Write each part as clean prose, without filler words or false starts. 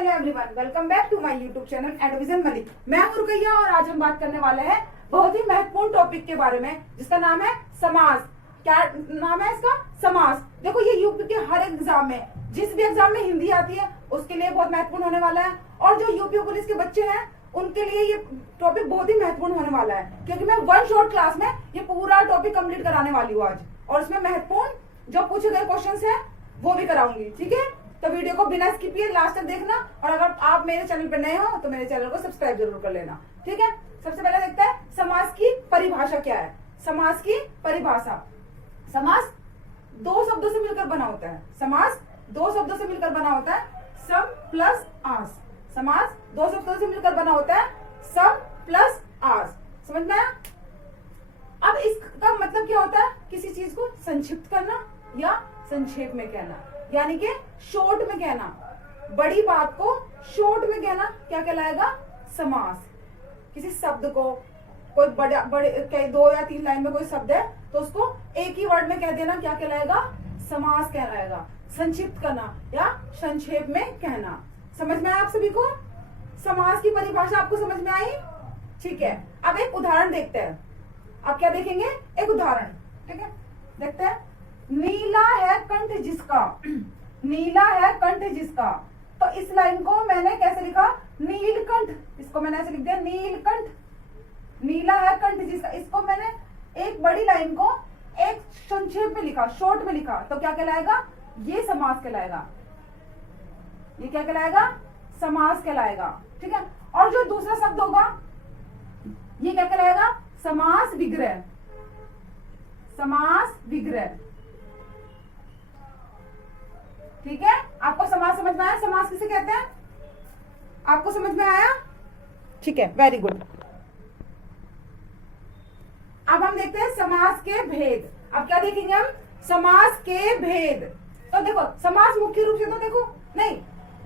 Hello everyone, welcome back to my YouTube channel एडविजन मलिक। मैं हूं रुकैया और आज हम बात करने वाले हैं बहुत ही महत्वपूर्ण टॉपिक के बारे में जिसका नाम है समास। क्या नाम है इसका? समास। देखो ये यूपी के हर एग्जाम में, जिस भी एग्जाम में हिंदी आती है उसके लिए बहुत महत्वपूर्ण होने वाला है, और जो यूपी पुलिस के बच्चे हैं उनके लिए ये टॉपिक बहुत ही महत्वपूर्ण होने वाला है, क्योंकि मैं वन शॉर्ट क्लास में ये पूरा टॉपिक कंप्लीट कराने वाली हूँ आज, और उसमें महत्वपूर्ण जो पूछे गए क्वेश्चंस हैं वो भी कराऊंगी। ठीक है, तो वीडियो को बिना स्किप किए लास्ट तक देखना, और अगर आप मेरे चैनल पर नए हो तो मेरे चैनल को सब्सक्राइब जरूर कर लेना। ठीक है, सबसे पहले देखते हैं समास की परिभाषा क्या है। समास की परिभाषा, समास दो शब्दों से मिलकर बना होता है। समास दो शब्दों से मिलकर बना होता है, सम प्लस आस। समास दो शब्दों से मिलकर बना होता है, सम प्लस आस। समझ में आया? अब इसका मतलब क्या होता है? किसी चीज को संक्षिप्त करना या संक्षेप में कहना, यानी कि शॉर्ट में कहना। बड़ी बात को शॉर्ट में कहना क्या कहलाएगा? समास। किसी शब्द को कोई बड़े दो या तीन लाइन में कोई शब्द है तो उसको एक ही वर्ड में कह देना क्या कहलाएगा? समास कहलाएगा। संक्षिप्त करना या संक्षेप में कहना। समझ में आया आप सभी को? समास की परिभाषा आपको समझ में आई? ठीक है, अब एक उदाहरण देखते हैं। आप क्या देखेंगे? एक उदाहरण। ठीक है, देखते हैं। नीला है कंठ जिसका, नीला है कंठ जिसका, तो इस लाइन को मैंने कैसे लिखा? नीलकंठ। इसको मैंने ऐसे लिख दिया, नीलकंठ। नीला है कंठ जिसका, इसको मैंने एक बड़ी लाइन को एक संक्षेप में लिखा, शॉर्ट में लिखा, तो क्या कहलाएगा? ये समास कहलाएगा। ये क्या कहलाएगा? समास कहलाएगा। ठीक है, और जो दूसरा शब्द होगा ये क्या कहलाएगा? समास विग्रह। समास विग्रह। ठीक है, आपको समास समझ में आया? समास किसे कहते हैं? आपको समझ में आया? ठीक है, वेरी गुड। अब हम देखते हैं समास के भेद। अब क्या देखेंगे हम? समास के भेद। तो देखो, समास मुख्य रूप से तो देखो नहीं,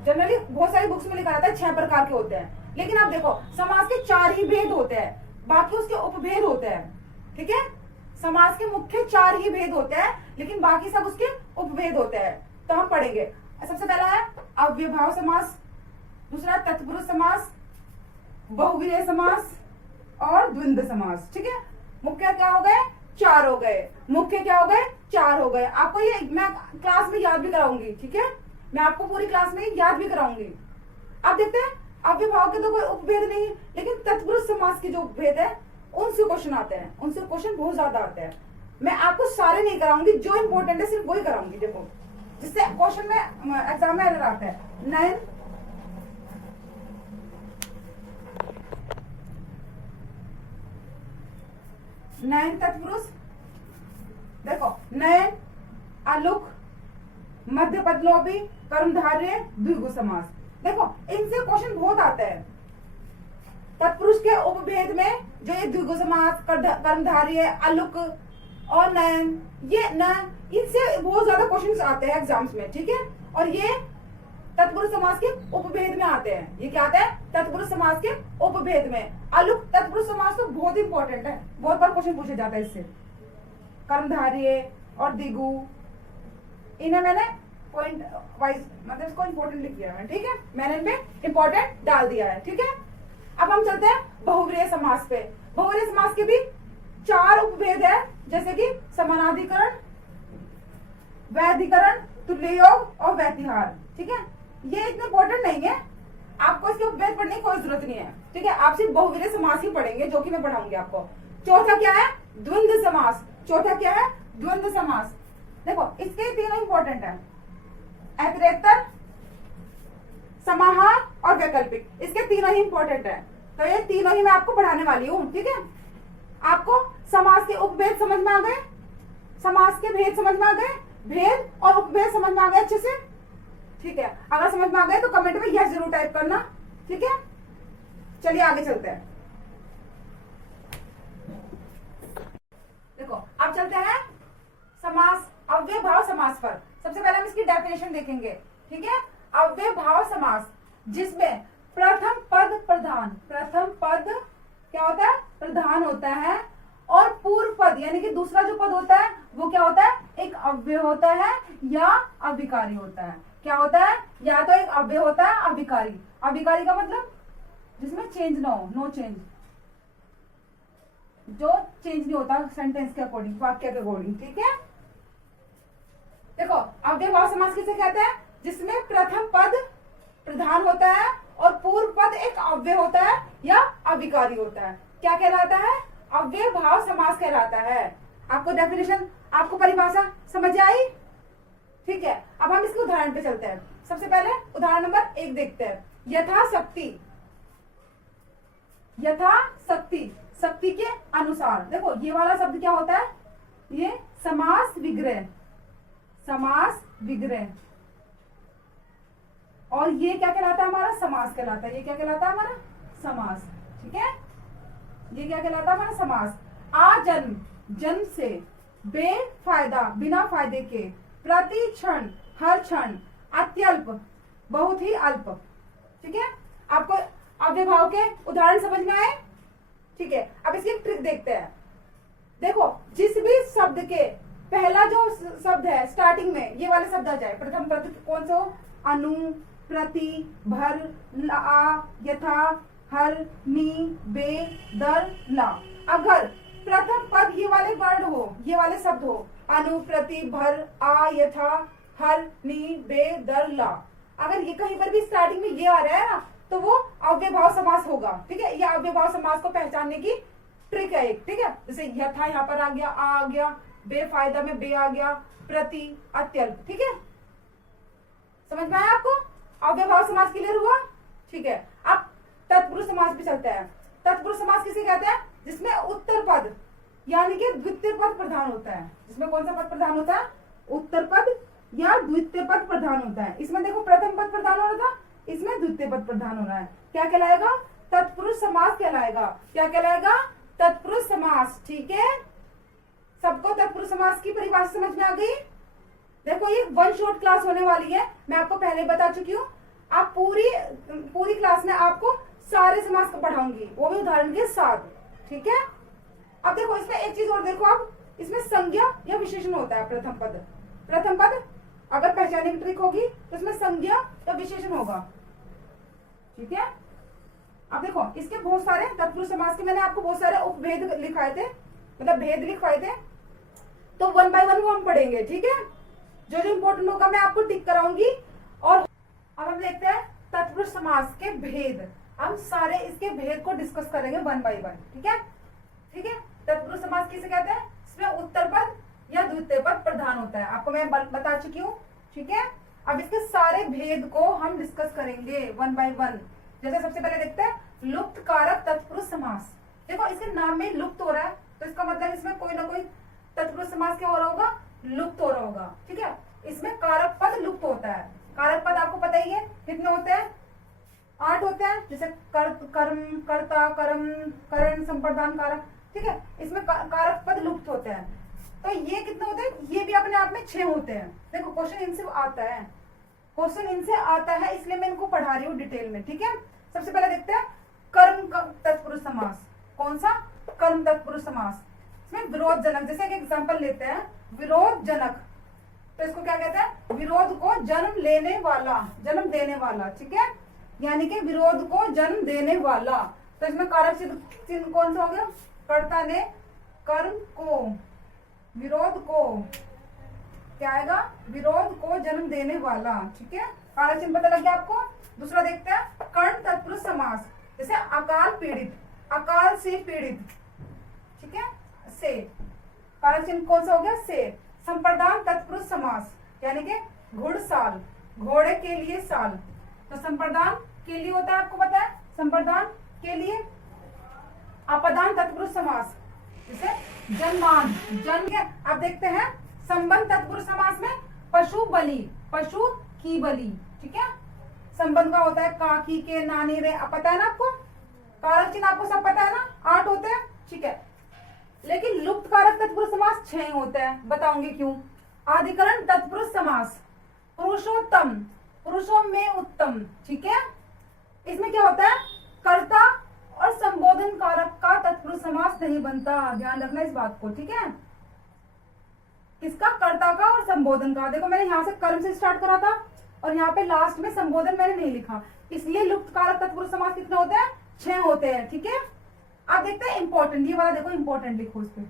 जनरली बहुत सारी बुक्स में लिखा रहता है 6 प्रकार के होते हैं, लेकिन अब देखो समास के 4 ही भेद होते हैं, बाकी उसके उपभेद होते हैं। ठीक है, समास के मुख्य 4 ही भेद होते हैं, लेकिन बाकी सब उसके उपभेद होते हैं। तो हम पढ़ेंगे। सबसे पहला है अव्ययभाव समास, दूसरा तत्पुरुष समास, बहुव्रीहि समास और द्वंद्व समास। ठीक है, मुख्य क्या हो गए? 4 हो गए। मुख्य क्या हो गए? 4 हो गए। आपको ये मैं क्लास में याद भी कराऊंगी। ठीक है, मैं आपको पूरी क्लास में याद भी कराऊंगी। अब देखते हैं, अव्ययभाव के तो कोई उपभेद नहीं है, लेकिन तत्पुरुष समास के जो उपभेद है उनसे क्वेश्चन आते हैं, उनसे क्वेश्चन बहुत ज्यादा आते हैं। मैं आपको सारे नहीं कराऊंगी, जो इंपॉर्टेंट है सिर्फ वही कराऊंगी। देखो, जिससे क्वेश्चन में एग्जाम में एरर आता है। नयन तत्पुरुष, देखो नयन, आलुक, मध्य पदलोभी, कर्मधारय, द्विगु समास। देखो इनसे क्वेश्चन बहुत आते हैं। तत्पुरुष के उपभेद में जो ये द्विगु समास, कर्मधारय, आलुक और नयन, ये नयन, इनसे बहुत ज्यादा क्वेश्चंस आते हैं एग्जाम्स में। ठीक है, और ये तत्पुरुष समास के उपभेद में आते हैं। ये क्या आता है? तत्पुरुष समास के उपभेद में। अलुक तत्पुरुष समास तो बहुत इंपॉर्टेंट है, बहुत बार क्वेश्चन पूछे जाता है इससे। कर्मधारय और द्विगु, इन्हें मैंने पॉइंट वाइज मतलब इसको इंपॉर्टेंट लिख दिया है। ठीक है, मैंने इनमें इंपॉर्टेंट डाल दिया है। ठीक है, अब हम चलते हैं बहुव्रीहि समास पे। बहुव्रीहि समास के भी 4 उपभेद है, जैसे कि समानाधिकरण, वैधिकरण, तुल्य योग और व्यतिहार। ठीक है, ये इतने इंपॉर्टेंट नहीं है, आपको इसके उपभेद पढ़ने की कोई जरूरत नहीं है। ठीक है, आप सिर्फ बहुव्रीहि समास ही पढ़ेंगे, जो कि मैं पढ़ाऊंगी आपको। चौथा क्या है? द्वंद्व समास। चौथा क्या है? द्वंद्व समास। देखो इसके तीनों इंपॉर्टेंट है, ऐतरेतर, समाहार और वैकल्पिक। इसके तीनों ही इंपॉर्टेंट है, तो ये तीनों ही मैं आपको पढ़ाने वाली हूँ। ठीक है, आपको समास के उपभेद समझ में आ गए, समास के भेद समझ में आ गए, भेद और उपभेद समझ में आ गए अच्छे से? ठीक है, अगर समझ में आ गए तो कमेंट में यस जरूर टाइप करना। ठीक है, चलिए आगे चलते हैं। देखो अब चलते हैं समास, अव्ययभाव समास पर। सबसे पहले हम इसकी डेफिनेशन देखेंगे। ठीक है, अव्ययभाव समास जिसमें प्रथम पद प्रधान, प्रथम पद क्या होता है? प्रधान होता है, और पूर्व पद यानी कि दूसरा जो पद होता है वो क्या होता है? एक अव्यय होता है या अविकारी होता है। क्या होता है? या तो एक अव्यय होता है अविकारी। अविकारी का मतलब जिसमें चेंज ना हो, नो चेंज, जो चेंज नहीं होता सेंटेंस के अकॉर्डिंग, वाक्य के अकॉर्डिंग, ठीक है। देखो अव्ययभाव समास किसे कहते हैं? जिसमें प्रथम पद प्रधान होता है और पूर्व पद एक अव्यय होता है या अविकारी होता है। क्या कहलाता है? अव्ययभाव समास कहलाता है। आपको डेफिनेशन, आपको परिभाषा समझ आई? ठीक है, अब हम इसके उदाहरण पे चलते हैं। सबसे पहले उदाहरण नंबर 1 देखते हैं। यथाशक्ति, यथाशक्ति, शक्ति के अनुसार। देखो ये वाला शब्द क्या होता है? ये समास विग्रह, समास विग्रह, और ये क्या कहलाता है? हमारा समास कहलाता है। ये क्या कहलाता है? हमारा समास, ठीक है। ये क्या कहलाता है? हमारा समास। आजन्म, जन्म से, बेफायदा, बिना फायदे के, प्रति क्षण, हर क्षण, अत्यल्प, बहुत ही अल्प, ठीक है। आपको अव्ययभाव के उदाहरण समझ में आए? ठीक है, अब इसकी ट्रिक देखते हैं। देखो जिस भी शब्द के पहला जो शब्द है स्टार्टिंग में, ये वाले शब्द आ जाए, प्रथम पद कौन सा हो? अनु, प्रति, भर, ला, यथा, हर, नी, बे, दर, ला। अगर प्रथम पद ये वाले वर्ड हो, ये वाले शब्द हो, अनु, प्रति, भर, आ, यथा, हर, नी, बे, दर, ला, अगर ये कहीं पर भी स्टार्टिंग में ये आ रहा है ना, तो वो अव्ययभाव समास होगा, ठीक है। ये अव्ययभाव समास को पहचानने की ट्रिक है एक, ठीक है। जैसे यथा यहाँ पर आ गया, आ गया, बेफायदा में बे आ गया, प्रति, अत्यल्प, ठीक है। समझ में आया आपको? अव्ययभाव समास क्लियर हुआ? ठीक है। अब तत्पुरुष समास पे चलते हैं। तत्पुरुष समास किसे कहते हैं? जिसमें उत्तर पद यानी कि द्वितीय पद प्रधान होता है। जिसमें कौन सा पद प्रधान होता है? उत्तर पद या द्वितीय पद प्रधान होता है। इसमें देखो प्रथम पद प्रधान हो रहा था, इसमें द्वितीय पद प्रधान हो रहा है। क्या कहलाएगा? तत्पुरुष समास कहलाएगा। क्या कहलाएगा? तत्पुरुष समास, ठीक है। सबको तत्पुरुष समास की परिभाषा समझ में आ गई? देखो ये वन शॉट क्लास होने वाली है, मैं आपको पहले बता चुकी हूँ। आप पूरी क्लास में आपको सारे समास को पढ़ाऊंगी, वो भी उदाहरण के साथ, ठीक है। अब देखो इसमें एक चीज और देखो, अब इसमें संज्ञा या विशेषण होता है। प्रथम पद अगर पहचानने की ट्रिक होगी तो इसमें संज्ञा या विशेषण होगा, ठीक है। अब देखो इसके बहुत सारे तत्पुरुष समास के मैंने आपको बहुत सारे उपभेद लिखाए थे, मतलब भेद लिखवाए थे, तो 1 बाय 1 वो हम पढ़ेंगे, ठीक है। जो जो इंपॉर्टेंट होगा मैं आपको टिक कराऊंगी। और अब हम देखते हैं तत्पुरुष समास के भेद। हम सारे इसके भेद को डिस्कस करेंगे 1 बाय 1, ठीक है। ठीक है, तत्पुरुष समास किसे कहते हैं? इसमें उत्तर पद या द्वितीय पद प्रधान होता है, आपको मैं बता चुकी हूँ, ठीक है। अब इसके सारे भेद को हम डिस्कस करेंगे 1 बाय 1। जैसे सबसे पहले देखते हैं लुप्त कारक तत्पुरुष समास। देखो इसके नाम में लुप्त हो रहा है, तो इसका मतलब इसमें कोई ना कोई तत्पुरुष समास क्या हो रहा होगा? लुप्त हो रहा होगा, ठीक है। इसमें कारक पद लुप्त होता है। कारक पद आपको पता ही है कितने होते हैं? 8 होते हैं। जैसे कर्म, कर्ता, कर्म, करण, संप्रदान, कारक, ठीक है। इसमें कारक पद लुप्त होते हैं। तो ये कितने होते हैं? ये भी अपने आप में 6 होते हैं। देखो क्वेश्चन इनसे आता है, क्वेश्चन इनसे आता है, इसलिए मैं इनको पढ़ा रही हूँ डिटेल में, ठीक है। सबसे पहले देखते हैं कर्म तत्पुरुष समास। कौन सा? कर्म तत्पुरुष समास। इसमें विरोध जनक, जैसे एक एग्जांपल लेते हैं, विरोध जनक, तो इसको क्या कहते हैं? विरोध को जन्म लेने वाला, जन्म देने वाला, ठीक है। यानी कि विरोध को जन्म देने वाला। तो इसमें कारक चिन्ह कौन सा हो गया? कर्ता ने कर्म को, विरोध को, क्या आएगा? विरोध को जन्म देने वाला, ठीक है। कारक चिन्ह पता लग गया आपको? दूसरा देखते हैं कर्ण तत्पुरुष समास। जैसे अकाल पीड़ित, अकाल से पीड़ित, ठीक है, से, कारक चिन्ह कौन सा हो गया? से। संप्रदान तत्पुरुष समास, यानी कि घुड़साल, घोड़े के लिए साल। तो संप्रदान के लिए होता है, आपको पता है, संप्रदान के लिए। अपदान तत्पुरुष समास, जैसे जन्मान, जन्म के। अब देखते हैं संबंध तत्पुरुष समास में पशु बलि, पशु की बलि, ठीक है। संबंध का होता है का, की, के, नानी, रे, पता है ना आपको? कारक चिन्ह आपको सब पता है ना? 8 होते हैं, ठीक है। लेकिन लुप्त कारक तत्पुरुष समास 6 होते हैं, बताऊंगी क्यों। आधिकरण तत्पुरुष समास, पुरुषोत्तम, पुरुषों में उत्तम, ठीक है। इसमें क्या होता है? कर्ता और संबोधन कारक का तत्पुरुष समास नहीं बनता, ध्यान रखना इस बात को, ठीक है। किसका? कर्ता का और संबोधन का। देखो मैंने यहाँ से कर्म से स्टार्ट करा था और यहाँ पे लास्ट में संबोधन मैंने नहीं लिखा, इसलिए लुप्त कारक तत्पुरुष समास कितने होते हैं? 6 होते हैं। ठीक है, अब देखते हैं इंपॉर्टेंट, ये वाला देखो इंपॉर्टेंट लिखो इस पे।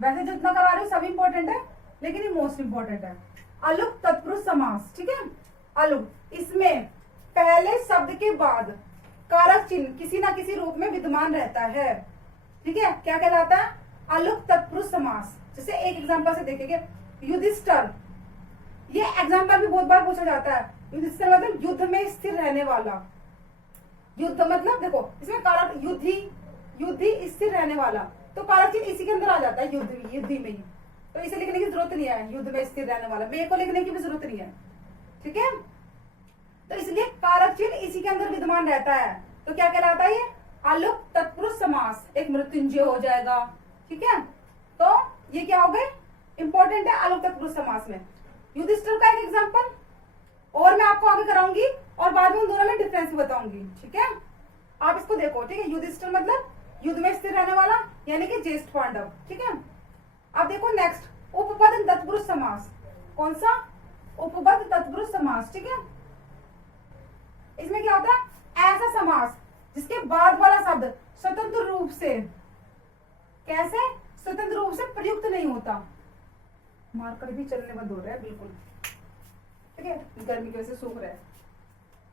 वैसे जो इतना करा रही हूँ सब इंपॉर्टेंट है, लेकिन ये मोस्ट इंपॉर्टेंट है। अलुप्त तत्पुरुष समास, ठीक है, अलुप्त, इसमें पहले शब्द के बाद कारक चिन्ह किसी ना किसी रूप में विद्यमान रहता है। ठीक है, क्या कहलाता है? अलुप्त तत्पुरुष समास। जैसे एक एग्जांपल से देखेंगे, युधिष्ठिर, ये एग्जांपल भी बहुत बार पूछा जाता है। युधिष्ठिर मतलब युद्ध में स्थिर रहने वाला, युद्ध मतलब देखो इसमें कारक युद्धि स्थिर रहने वाला, तो कारक चिन्ह इसी के अंदर आ जाता है, युद्धि में ही, तो इसे लिखने की जरूरत नहीं है, युद्ध में स्थिर रहने वाला, मे को लिखने की भी जरूरत नहीं है। ठीक है, तो इसलिए कारक चिन्ह इसी के अंदर विद्यमान रहता है, तो क्या कहलाता है? ये अलुप्त तत्पुरुष समास। एक मृत्युंजय हो जाएगा। ठीक है, तो ये क्या हो गए? इंपॉर्टेंट है अलुप्त तत्पुरुष समास में। युधिष्ठिर का एक एग्जांपल और मैं आपको आगे कराऊंगी, और बाद में उन दोनों में डिफरेंस भी बताऊंगी। ठीक है, आप इसको देखो। ठीक है, युधिष्ठिर मतलब युद्ध में स्थिर रहने वाला, यानी कि ज्येष्ठ पांडव। ठीक है, अब देखो नेक्स्ट, उपपद तत्पुरुष समास। कौन सा? उपपद तत्पुरुष समास। ठीक है, इसमें क्या होता है? ऐसा समास जिसके बाद वाला शब्द स्वतंत्र रूप से, कैसे? स्वतंत्र रूप से प्रयुक्त नहीं होता। मार्कर भी चलने बंद हो रहा है बिल्कुल। ठीक है, गर्मी की वजह से सूख रहा है।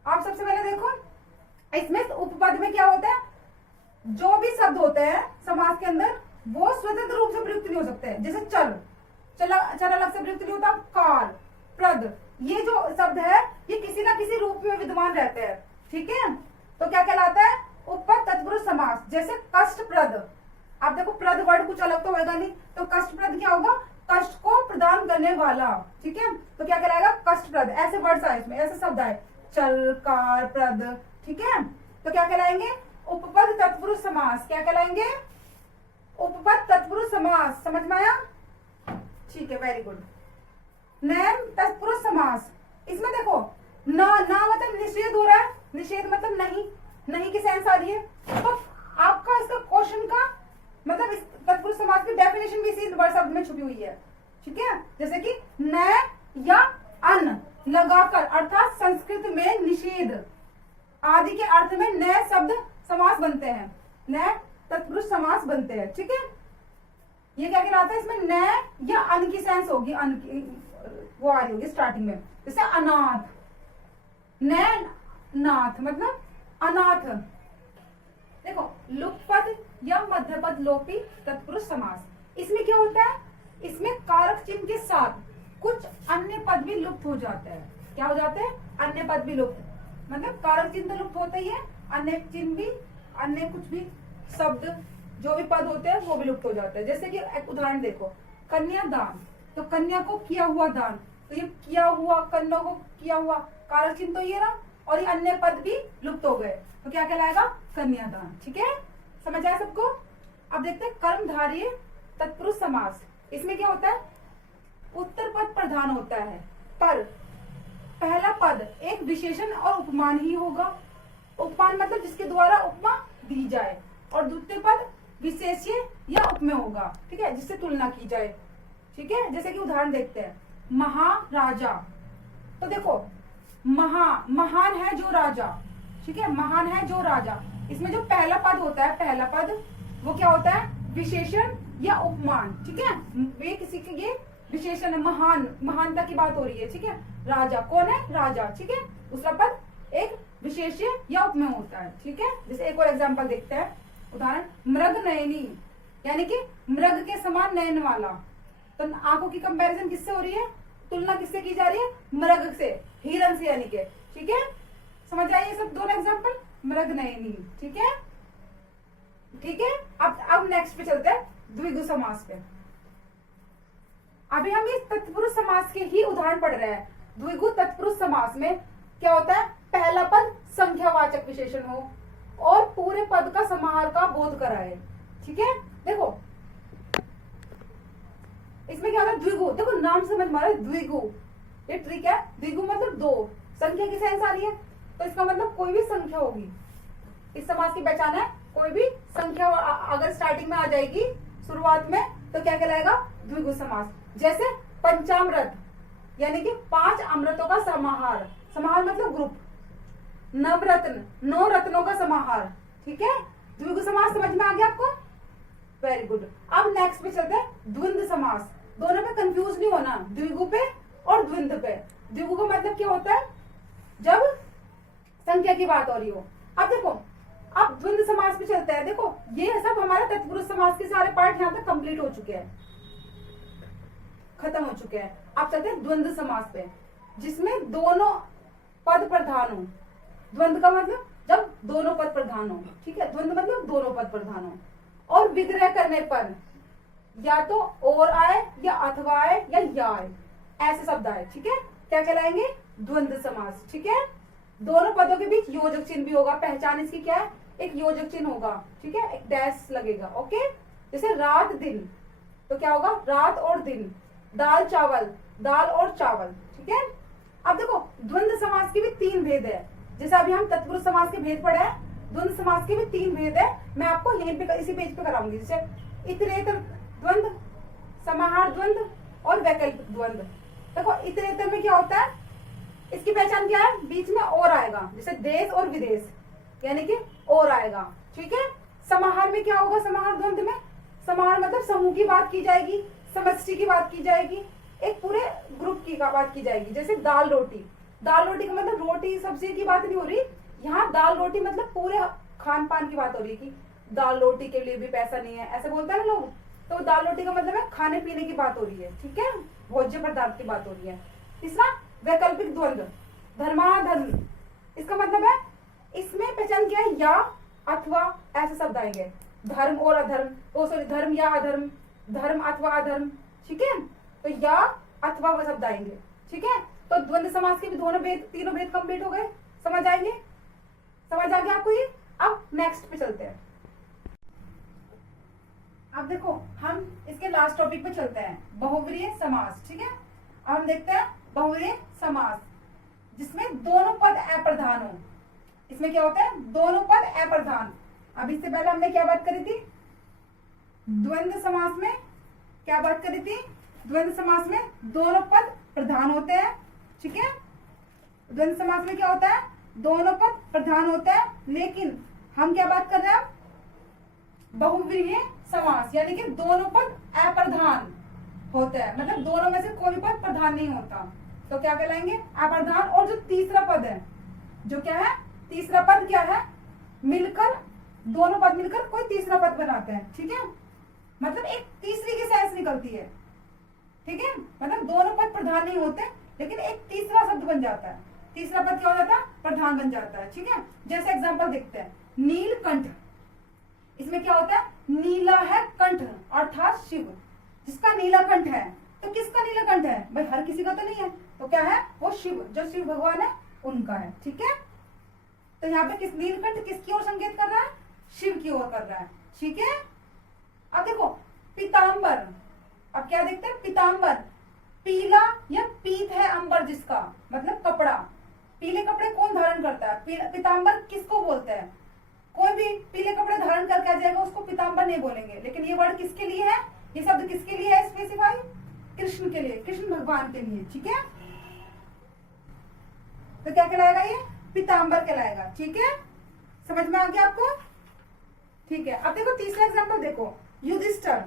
आप सबसे पहले देखो, इसमें उपपद में क्या होता है? जो भी शब्द होते हैं समास के अंदर वो स्वतंत्र रूप से प्रयुक्त नहीं हो सकते हैं। जैसे चल अलग से प्रयुक्त नहीं होता। काल, प्रद, ये जो शब्द है ये किसी ना किसी रूप में विद्यमान रहते हैं। ठीक है, तो क्या कहलाता है? उपपद तत्पुरुष समास। जैसे कष्टप्रद, आप देखो प्रद वर्ड कुछ अलग तो होगा नहीं, तो कष्टप्रद क्या होगा? कष्ट को प्रदान करने वाला। ठीक है, तो क्या कहलाएगा? कष्टप्रद। ऐसे वर्ड्स आए इसमें, ऐसे शब्द आए, चल, कार, प्रद। ठीक है, तो क्या कहलाएंगे? उपपद तत्पुरुष समास। क्या कहलाएंगे? उपपद तत्पुरुष समास। समझ में आया? ठीक है, वेरी गुड। नैम तत्पुरुष समास, इसमें देखो ना मतलब निषेध हो रहा है, निषेध मतलब नहीं की सेंस आ रही है, तो आपका इसका क्वेश्चन का मतलब इस तत्पुरुष समास की डेफिनेशन भी इसी वर्ड शब्द में छुपी हुई है। ठीक है, जैसे कि न या अन लगाकर, अर्थात संस्कृत में निषेध आदि के अर्थ में न शब्द समास बनते हैं, न तत्पुरुष समास बनते हैं। ठीक है, ये क्या कहलाता है? इसमें न या अन की सेंस होगी, अन की वो आ रही होगी स्टार्टिंग में। जैसे अनाथ, न नाथ मतलब अनाथ। देखो लुप्त पद या मध्य पद लोपी तत्पुरुष समास, इसमें क्या होता है? इसमें कारक चिन्ह के साथ कुछ अन्य पद भी लुप्त हो जाते हैं। क्या हो जाते हैं? अन्य पद भी लुप्त, मतलब कारक चिन्ह तो लुप्त होते ही है, अन्य चिन्ह भी, अन्य कुछ भी शब्द जो भी पद होते हैं वो भी लुप्त हो जाते हैं। जैसे कि एक उदाहरण देखो, कन्यादान, तो कन्या को किया हुआ दान, तो ये किया हुआ, कन्या को किया हुआ, कारक चिन्ह तो ये रहा, और ये अन्य पद भी लुप्त हो गए, तो क्या कहलाएगा? कन्यादान। ठीक है, समझ आया सबको? अब देखते हैं कर्मधारय तत्पुरुष समास। इसमें क्या होता है? उत्तर पद प्रधान होता है, पर पहला पद एक विशेषण और उपमान ही होगा। उपमान मतलब जिसके द्वारा उपमा दी जाए, और द्वितीय पद विशेष्य या उपमेय होगा। ठीक है, जिससे तुलना की जाए। ठीक है, जैसे कि उदाहरण देखते हैं, महाराजा, तो देखो महान है जो राजा। ठीक है, महान है जो राजा, इसमें जो पहला पद होता है, पहला पद वो क्या होता है? विशेषण या उपमान। ठीक है, वे किसी के ये विशेषण है, महानता की बात हो रही है। ठीक है, राजा कौन है? राजा। ठीक है, दूसरा पद एक विशेष्य या उपमेय होता है। ठीक है, जैसे एक और एग्जांपल देखते हैं, उदाहरण, मृग नयनी, यानी कि मृग के समान नयन वाला, तो आंखों की कंपैरिजन किससे हो रही है? तुलना किससे की जा रही है? मृग से, हिरण से, यानी के। ठीक है, समझ आइए सब दोनों एग्जांपल, मृग नयनी। ठीक है, ठीक है, अब नेक्स्ट पे चलते हैं, द्विगु समास पे। अभी हम इस तत्पुरुष समास के ही उदाहरण पढ़ रहे हैं। द्विगु तत्पुरुष समास में क्या होता है? पहला पद संख्यावाचक विशेषण हो और पूरे पद का समाहार का बोध कराए। ठीक है, देखो इसमें क्या होता है? द्विगु, देखो नाम समझ मारे, द्विगु, ये ट्रिक है। द्विगु मतलब दो, संख्या की सेंस आ रही है, तो इसका मतलब कोई भी संख्या होगी। इस समास की पहचान है, कोई भी संख्या अगर स्टार्टिंग में आ जाएगी शुरुआत में, तो क्या कहलाएगा? द्विगु समास। जैसे पंचामृत, यानी कि 5 अमृतों का समाहार, समाहार मतलब ग्रुप। नवरत्न, 9 रत्नों का समाहार। ठीक है, द्विगु समास समझ में आ गया आपको? Very good. अब नेक्स्ट पे चलते हैं द्वंद्व समास। दोनों पे कंफ्यूज नहीं होना, द्विगु पे और द्वंद्व पे। द्विगु का मतलब क्या होता है? जब संख्या की बात हो रही हो। अब देखो, अब द्वंद्व समास पे चलते हैं। देखो ये सब हमारा तत्पुरुष समास के सारे पार्ट यहाँ तक कंप्लीट हो चुके हैं, खत्म हो चुके हैं। अब चलते हैं द्वंद्व समास पे, जिसमें दोनों पद प्रधान हो। द्वंद्व का मतलब जब दोनों पद प्रधान हो। ठीक है, द्वंद्व मतलब दोनों पद प्रधान हो और विग्रह करने पर या तो और आए या अथवा आए या आए, ऐसे शब्द आए। ठीक है, क्या कहलाएंगे? द्वंद्व समास। ठीक है, दोनों पदों के बीच योजक चिन्ह भी होगा। पहचान इसकी क्या है? एक योजक चिन्ह होगा। ठीक है, एक डैश लगेगा। ओके, जैसे रात दिन, तो क्या होगा? रात और दिन। दाल चावल, दाल और चावल। ठीक है, अब देखो द्वंद्व समास के भी 3 भेद है। जैसे अभी हम तत्पुरुष समास के भेद पढ़े हैं, द्वंद्व समास के भी 3 भेद है। मैं आपको यहीं पे इसी पेज पे कराऊंगी। जैसे इतरेतर द्वंद्व, समाहार द्वंद्व और वैकल्पिक द्वंद्व। देखो इतरेतर में क्या होता है? इसकी पहचान क्या है? बीच में और आएगा, जैसे देश और विदेश, यानी कि और आएगा। ठीक है, समाहार में क्या होगा? समाहार द्वंद्व में समाहार मतलब समूह की बात की जाएगी, समष्टि की बात की जाएगी, एक पूरे ग्रुप की बात की जाएगी। जैसे दाल रोटी, दाल रोटी का मतलब रोटी सब्जी की बात नहीं हो रही यहाँ। दाल रोटी मतलब पूरे खान पान की बात हो रही है कि दाल रोटी के लिए भी पैसा नहीं है, ऐसे बोलते हैं ना लोग। तो दाल रोटी का मतलब है खाने पीने की बात हो रही है। ठीक है, भोज्य पदार्थ की बात हो रही है। तीसरा वैकल्पिक द्वंद्व, धर्माधर्म। इसका मतलब है, इसमें पहचान क्या है? या अथवा ऐसे शब्द आएंगे। धर्म और अधर्म, सॉरी धर्म या अधर्म, धर्म अथवा अधर्म। ठीक है, तो या अथवा वो शब्द आएंगे। ठीक है, तो द्वंद्व समास के भी दोनों भेद, तीनों भेद कंप्लीट हो गए। समझ आएंगे? समझ आ गया आपको ये? अब नेक्स्ट पे चलते हैं। अब देखो हम इसके लास्ट टॉपिक पे चलते हैं, बहुव्रीहि समास। ठीक है, अब हम देखते हैं बहुव्रीहि समास, जिसमें दोनों पद अप्रधान हो। इसमें क्या होता है? दोनों पद अप्रधान। अब इससे पहले हमने क्या बात करी थी? द्वंद्व समास में क्या बात करी थी? द्वंद्व समास में दोनों पद प्रधान होते हैं। ठीक है, द्वंद्व समास में क्या होता है? दोनों पद प्रधान होते हैं। लेकिन हम क्या बात कर रहे हैं? बहुव्रीहि समास, यानी कि दोनों पद अप्रधान होते हैं, मतलब दोनों में से कोई पद प्रधान नहीं होता, तो क्या कहलाएंगे? अप्रधान। और जो तीसरा पद है, जो क्या है? तीसरा पद क्या है? मिलकर, दोनों पद मिलकर कोई तीसरा पद बनाते हैं। ठीक है, मतलब एक तीसरी की सेंस निकलती है। ठीक है, मतलब दोनों पद प्रधान नहीं होते, लेकिन एक तीसरा शब्द बन जाता है। तीसरा पद क्या हो जाता है? प्रधान बन जाता है। ठीक है, जैसे एग्जांपल देखते हैं, नीलकंठ। इसमें क्या होता है? नीला है कंठ, अर्थात शिव। जिसका नीला कंठ है, तो किसका नीला कंठ है? भाई हर किसी का तो नहीं है, तो क्या है? वो शिव, जो शिव भगवान है उनका है। ठीक है, तो यहाँ पे किस नीलकंठ किसकी ओर संकेत कर रहा है? शिव की ओर कर रहा है। ठीक है, अब देखो पीतांबर। अब क्या देखते हैं? पीतांबर, पीला या पीत है अंबर जिसका, मतलब कपड़ा। पीले कपड़े कौन धारण करता है? पीतांबर किसको बोलते हैं? कोई भी पीले कपड़े धारण करके आ जाएगा उसको पीतांबर नहीं बोलेंगे। लेकिन ये वर्ड किसके लिए है? ये शब्द किसके लिए है स्पेसिफाई? कृष्ण के लिए, कृष्ण भगवान के लिए। ठीक है, तो क्या कहलाएगा? ये पीतांबर कहलाएगा। ठीक है, समझ में आ गया आपको? ठीक है, अब देखो तीसरा एग्जांपल देखो, युधिष्ठिर।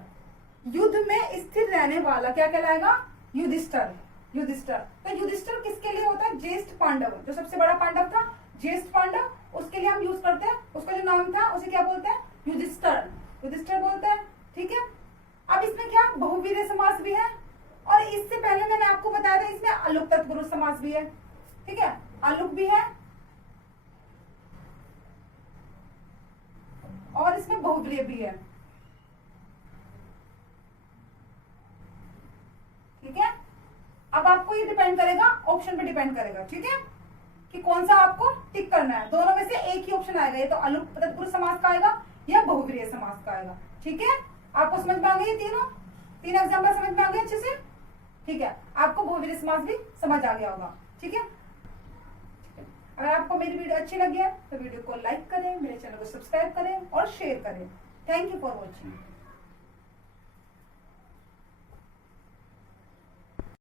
युद्ध में स्थिर रहने वाला क्या कहलाएगा? युधिष्ठिर। युधिष्ठिर, तो युधिष्ठिर किसके लिए होता है? ज्येष्ठ पांडव, जो सबसे बड़ा पांडव था, ज्येष्ठ पांडव, उसके लिए हम यूज करते हैं। उसका जो नाम था उसे क्या बोलते हैं? युधिष्ठिर, युधिष्ठिर बोलते हैं। ठीक है, अब इसमें क्या बहुवीर्य समास भी है, और इससे पहले मैंने आपको बताया था इसमें अलुक तत्पुरुष समास भी है। ठीक है, अलुक भी है और इसमें बहुवीर्य भी है। ठीक है, अब आपको ये डिपेंड करेगा, ऑप्शन पे डिपेंड करेगा। ठीक है, कि कौन सा आपको टिक करना है। दोनों में से एक ही ऑप्शन आएगा, ये तो अलुक तत्पुरुष समास का आएगा या बहुवीर्य समास का आएगा। ठीक है, आपको समझ में आ गई? तीन एग्जाम्पल समझ में आ गए अच्छे से? ठीक है, आपको बहुवीर्य समास भी समझ आ गया होगा। ठीक है, अगर आपको मेरी वीडियो अच्छी लगी है तो वीडियो को लाइक करें, मेरे चैनल को सब्सक्राइब करें और शेयर करें। Thank you for watching.